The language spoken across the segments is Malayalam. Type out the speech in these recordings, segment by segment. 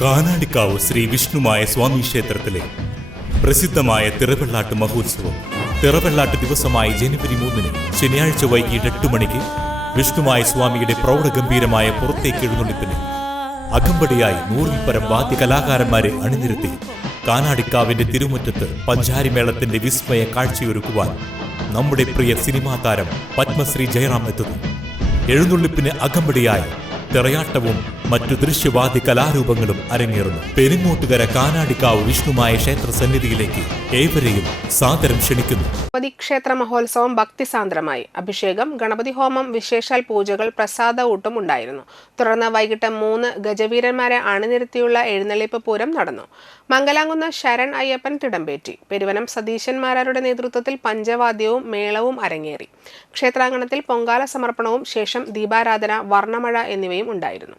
കാനാടിക്കാവ് ശ്രീ വിഷ്ണുമായ സ്വാമി ക്ഷേത്രത്തിലെ പ്രസിദ്ധമായ തിറവെള്ളാട്ട് മഹോത്സവം തിറവെള്ളാട്ട് ദിവസമായ ജനുവരി 3 ശനിയാഴ്ച വൈകിട്ട് 8 മണിക്ക് വിഷ്ണുമായ സ്വാമിയുടെ പ്രൗഢഗംഭീരമായ പുറത്തേക്ക് എഴുന്നള്ളിപ്പിന് അകമ്പടിയായി 100-ൽ പരം വാദ്യ കലാകാരന്മാരെ അണിനിരത്തി കാനാടിക്കാവിന്റെ തിരുമുറ്റത്ത് പഞ്ചാരിമേളത്തിന്റെ വിസ്മയ കാഴ്ചയൊരുക്കുവാൻ നമ്മുടെ പ്രിയ സിനിമാ താരം പത്മശ്രീ ജയറാം എത്തുന്നു. എഴുന്നള്ളിപ്പിന് അകമ്പടിയായി തിറയാട്ടവും മറ്റു ദൃശ്യവാദ്യ കലാരൂപങ്ങളും അരങ്ങേറുന്നു. പെരിങ്ങോട്ടുകര കാനാടിക്കാവ് വിഷ്ണുമായ ക്ഷേത്ര സന്നിധിയിലേക്ക് ഏവരെയും സാദരം ക്ഷണിക്കുന്നു. ഗണപതി ക്ഷേത്ര മഹോത്സവം ഭക്തിസാന്ദ്രമായി. അഭിഷേകം, ഗണപതി ഹോമം, വിശേഷാൽ പൂജകൾ, പ്രസാദ ഊട്ടും ഉണ്ടായിരുന്നു. തുടർന്ന് വൈകിട്ട് 3 ഗജവീരന്മാരെ അണിനിരത്തിയുള്ള എഴുന്നള്ളിപ്പ് പൂരം നടന്നു. മംഗലാംകുന്ന് ശരൺ അയ്യപ്പൻ തിടമ്പേറ്റി. പെരുവനം സതീശന്മാരുടെ നേതൃത്വത്തിൽ പഞ്ചവാദ്യവും മേളവും അരങ്ങേറി. ക്ഷേത്രാങ്കണത്തിൽ പൊങ്കാല സമർപ്പണവും ശേഷം ദീപാരാധന, വർണ്ണമഴ എന്നിവയും ഉണ്ടായിരുന്നു.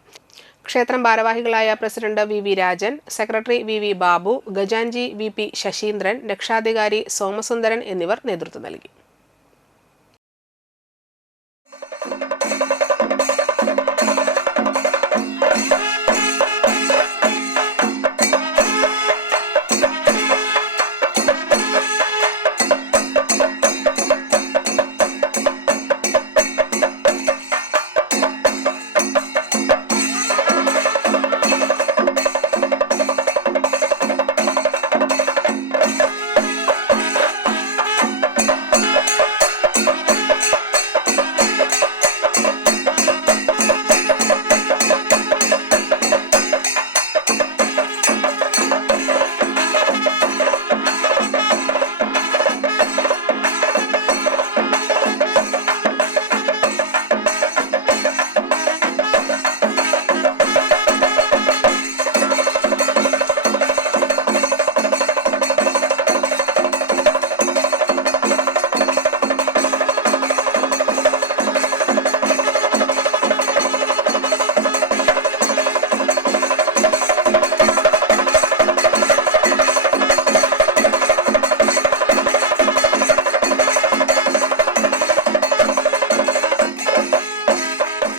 ക്ഷേത്രം ഭാരവാഹികളായ president V Rajan, secretary V Babu, ഖജാൻജി വി ശശീന്ദ്രൻ, രക്ഷാധികാരി സോമസുന്ദരൻ എന്നിവർ നേതൃത്വം നൽകി.